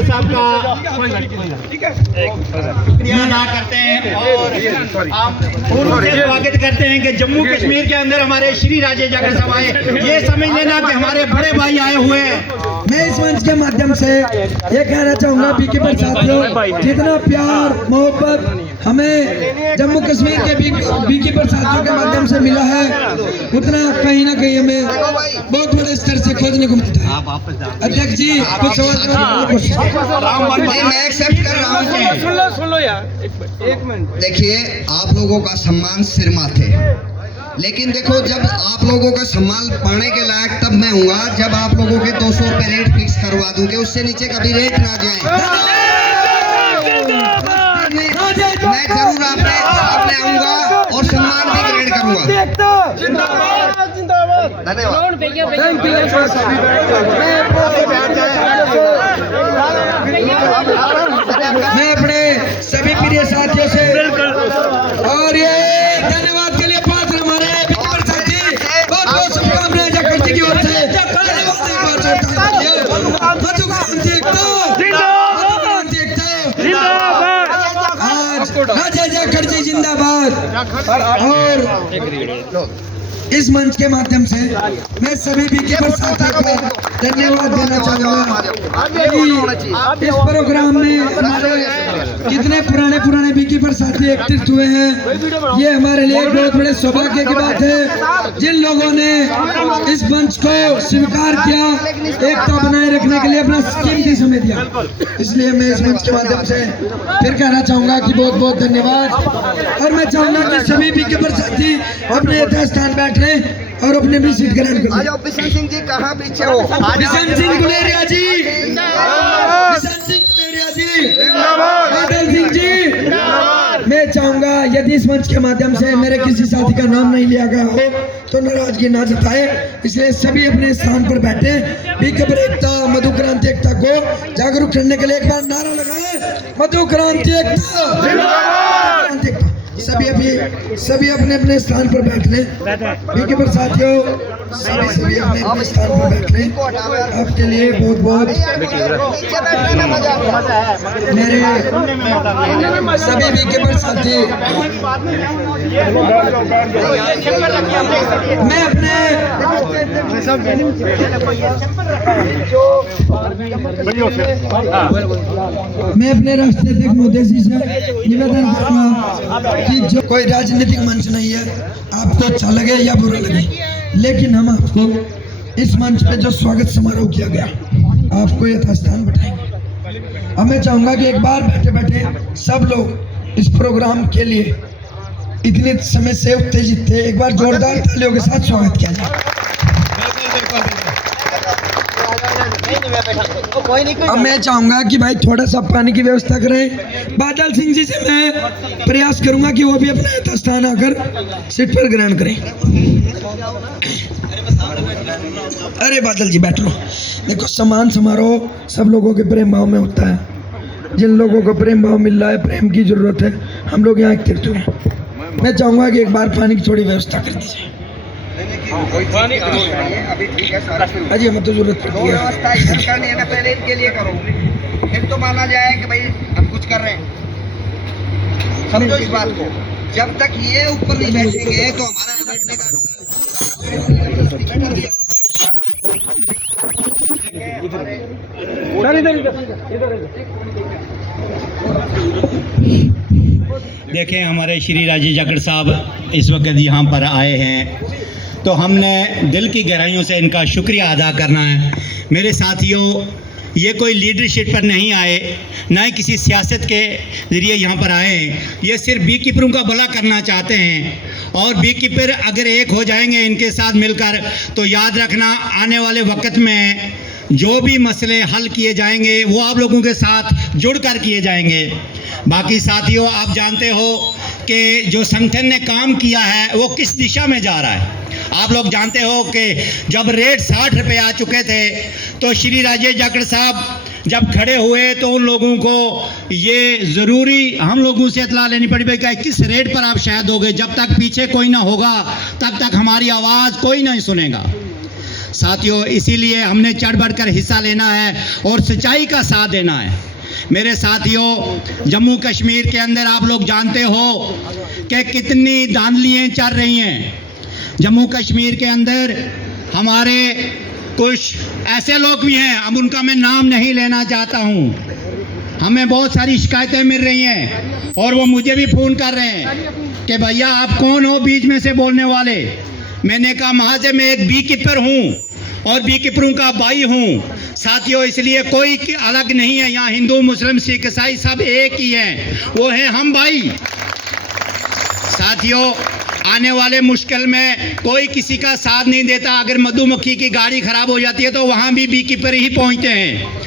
जाखड़ साहब का शुक्रिया अदा करते हैं और हम उनसे स्वागत करते हैं कि जम्मू कश्मीर के अंदर हमारे श्री राजे जाखड़ साहब आए। ये समझ लेना कि हमारे बड़े भाई आए हुए हैं। मैं इस मंच के माध्यम से ये कहना चाहूँगा बीकीपर साथियों, जितना प्यार मोहब्बत हमें जम्मू कश्मीर के बीकीपर साथियों के माध्यम से मिला है, उतना कहीं ना कहीं हमें बहुत बड़े स्तर से खोजने को मिलता है। अध्यक्ष जी कुछ सवाल मैं एक्सेप्ट कर रहा हूँ। सुन लो यार एक मिनट। देखिए, आप लोगों का सम्मान सिर माथे, लेकिन देखो जब आप लोगों का सम्मान पाने के लायक तब मैं हूँगा जब आप लोगों के 200 रुपए रेट फिक्स करवा दूं कि उससे नीचे कभी रेट ना जाए। मैं जरूर आपने आऊंगा और सम्मान भी ग्रेड करूंगा। धन्यवाद। मैं अपने सभी प्रिय साथियों से और ये धन्यवाद के लिए पात्र हमारे बीकीपर साथी, बहुत बहुत शुभकामनाएं जाखड़ जी की ओर से। राजे जाखड़ जी जिंदाबाद। और इस मंच के माध्यम से मैं सभी बीकीपर साथियों को धन्यवाद देना चाहूँगा। इस प्रोग्राम में हमारे कितने पुराने बीकीपर साथी एक्टिव हुए हैं, ये हमारे लिए एक बहुत बड़े सौभाग्य की बात है। जिन लोगों ने इस मंच को स्वीकार किया, एकता बनाए रखने के लिए अपना कीमती समय दिया, इसलिए मैं इस मंच के माध्यम से फिर कहना चाहूँगा कि बहुत बहुत धन्यवाद। और मैं चाहूँगा कि सभी बीकीपर साथी अपने यथास्थान बैठ और अपने भी सीट ग्रहण करें। आ जाओ बिशन सिंह जी, कहाँ पीछे हो? बिशन सिंह गुलेरिया जी, बिशन सिंह गुलेरिया जी, बादल सिंह जी। मैं चाहूंगा यदि इस मंच के माध्यम से मेरे किसी साथी का नाम नहीं लिया गया हो तो नाराजगी ना जताए, इसलिए सभी अपने स्थान पर बैठे। बीकीपर एकता, मधु क्रांति एकता को जागरूक करने के लिए एक बार नारा लगाए, मधु क्रांति एकता। सभी अपने अपने स्थान पर बैठ लें। बीकीपर साथियों सभी अपने अपने स्थान पर बैठ लें। आपके लिए बहुत बहुत मेरे सभी बीकीपर साथी, मैं अपने राष्ट्रीय मोदी से निवेदन करूंगा कि जो कोई राजनीतिक मंच नहीं है, आपको अच्छा लगे या बुरा लगे, लेकिन हम आपको इस मंच पे जो स्वागत समारोह किया गया आपको यथास्थान बैठाएंगे। अब मैं चाहूंगा कि एक बार बैठे बैठे सब लोग इस प्रोग्राम के लिए इतने समय से उत्तेजित थे, एक बार जोरदार तालियों के साथ स्वागत किया जाए। अब मैं चाहूंगा कि भाई थोड़ा सा पानी की व्यवस्था करें। बादल सिंह जी से मैं प्रयास करूंगा कि वो भी अपना यथास्थान आकर सीट पर ग्रहण करें। अरे बादल जी बैठ लो। देखो, सम्मान समारोह सब लोगों के प्रेम भाव में होता है। जिन लोगों को प्रेम भाव मिल रहा है, प्रेम की जरूरत है, हम लोग यहाँ एक्टिव हैं। मैं चाहूंगा कि एक बार पानी की थोड़ी व्यवस्था कर दीजिए। अभी ठीक है सारा। अजी हमें तो जरूरत पड़ती है। व्यवस्था इधर करनी है ना, पहले इनके लिए करो, फिर तो माना जाए कि भाई हम कुछ कर रहे हैं। समझो इस बात को, जब तक ये ऊपर नहीं बैठेंगे तो हमारा बैठने का देखें, हमारे श्री राजे जाखड़ साहब इस वक्त यहाँ पर आए हैं, तो हमने दिल की गहराइयों से इनका शुक्रिया अदा करना है। मेरे साथियों, ये कोई लीडरशिप पर नहीं आए, ना ही किसी सियासत के ज़रिए यहाँ पर आए हैं। ये सिर्फ बीकीपरों का भला करना चाहते हैं, और बीकीपर अगर एक हो जाएंगे इनके साथ मिलकर, तो याद रखना आने वाले वक्त में जो भी मसले हल किए जाएंगे वो आप लोगों के साथ जुड़कर किए जाएंगे। बाकी साथियों, आप जानते हो कि जो संगठन ने काम किया है वो किस दिशा में जा रहा है। आप लोग जानते हो कि जब रेट 60 रुपये आ चुके थे तो श्री राजे जाखड़ साहब जब खड़े हुए तो उन लोगों को ये ज़रूरी हम लोगों से इतला लेनी पड़ी भाई कि किस रेट पर आप शायद हो गए। जब तक पीछे कोई ना होगा तब तक हमारी आवाज़ कोई नहीं सुनेगा। साथियों, इसीलिए हमने चढ़ बढ़कर हिस्सा लेना है और सच्चाई का साथ देना है। मेरे साथियों, जम्मू कश्मीर के अंदर आप लोग जानते हो कि कितनी धांधलियाँ चल रही हैं। जम्मू कश्मीर के अंदर हमारे कुछ ऐसे लोग भी हैं, अब उनका मैं नाम नहीं लेना चाहता हूँ। हमें बहुत सारी शिकायतें मिल रही हैं और वो मुझे भी फ़ोन कर रहे हैं कि भैया आप कौन हो बीच में से बोलने वाले। मैंने कहा महाशय मैं एक बी कीपर हूँ और बी कीपरों का भाई हूँ। साथियों, इसलिए कोई अलग नहीं है, यहाँ हिंदू मुस्लिम सिख ईसाई सब एक ही हैं, वो हैं हम भाई। साथियों, आने वाले मुश्किल में कोई किसी का साथ नहीं देता। अगर मधुमक्खी की गाड़ी खराब हो जाती है तो वहाँ भी बी कीपर ही पहुँचते हैं।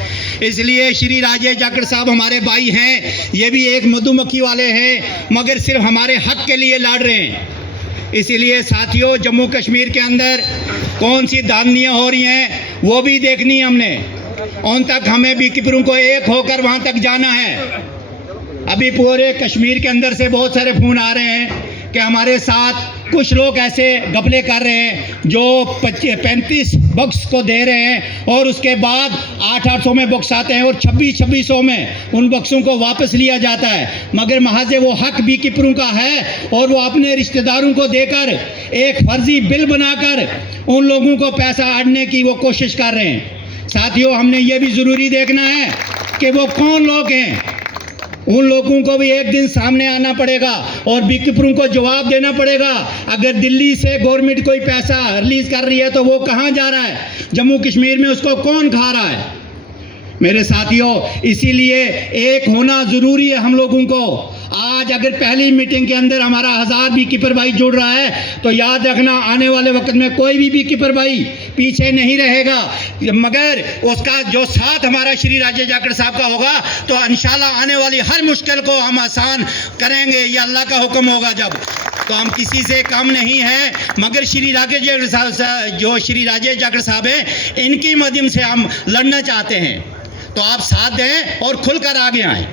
इसलिए श्री राजेश जाखड़ साहब हमारे भाई हैं, ये भी एक मधुमक्खी वाले हैं, मगर सिर्फ हमारे हक के लिए लड़ रहे हैं। इसीलिए साथियों, जम्मू कश्मीर के अंदर कौन सी धांधलियाँ हो रही हैं वो भी देखनी है हमने। उन तक हमें बी कीपरों को एक होकर वहाँ तक जाना है। अभी पूरे कश्मीर के अंदर से बहुत सारे फ़ोन आ रहे हैं कि हमारे साथ कुछ लोग ऐसे घपले कर रहे हैं जो 35 बक्स को दे रहे हैं और उसके बाद 800 में बक्स आते हैं और 2600 में उन बक्सों को वापस लिया जाता है। मगर महाशय वो हक बी कीपरों का है और वो अपने रिश्तेदारों को देकर एक फर्जी बिल बनाकर उन लोगों को पैसा अड़ने की वो कोशिश कर रहे हैं। साथियों, हमने ये भी ज़रूरी देखना है कि वो कौन लोग हैं। उन लोगों को भी एक दिन सामने आना पड़ेगा और बी कीपरों को जवाब देना पड़ेगा। अगर दिल्ली से गवर्नमेंट कोई पैसा रिलीज कर रही है तो वो कहाँ जा रहा है, जम्मू कश्मीर में उसको कौन खा रहा है। मेरे साथियों, इसीलिए एक होना ज़रूरी है हम लोगों को। आज अगर पहली मीटिंग के अंदर हमारा 1000 बी कीपर भाई जुड़ रहा है तो याद रखना आने वाले वक्त में कोई भी बी कीपर भाई पीछे नहीं रहेगा, मगर उसका जो साथ हमारा श्री राजेश जाखड़ साहब का होगा तो इंशाल्लाह आने वाली हर मुश्किल को हम आसान करेंगे। ये अल्लाह का हुक्म होगा जब, तो हम किसी से कम नहीं हैं, मगर श्री राजेश जाखड़ साहब जो श्री राजेश जाखड़ साहब हैं इनकी माध्यम से हम लड़ना चाहते हैं। तो आप साथ दें और खुलकर आगे आएं।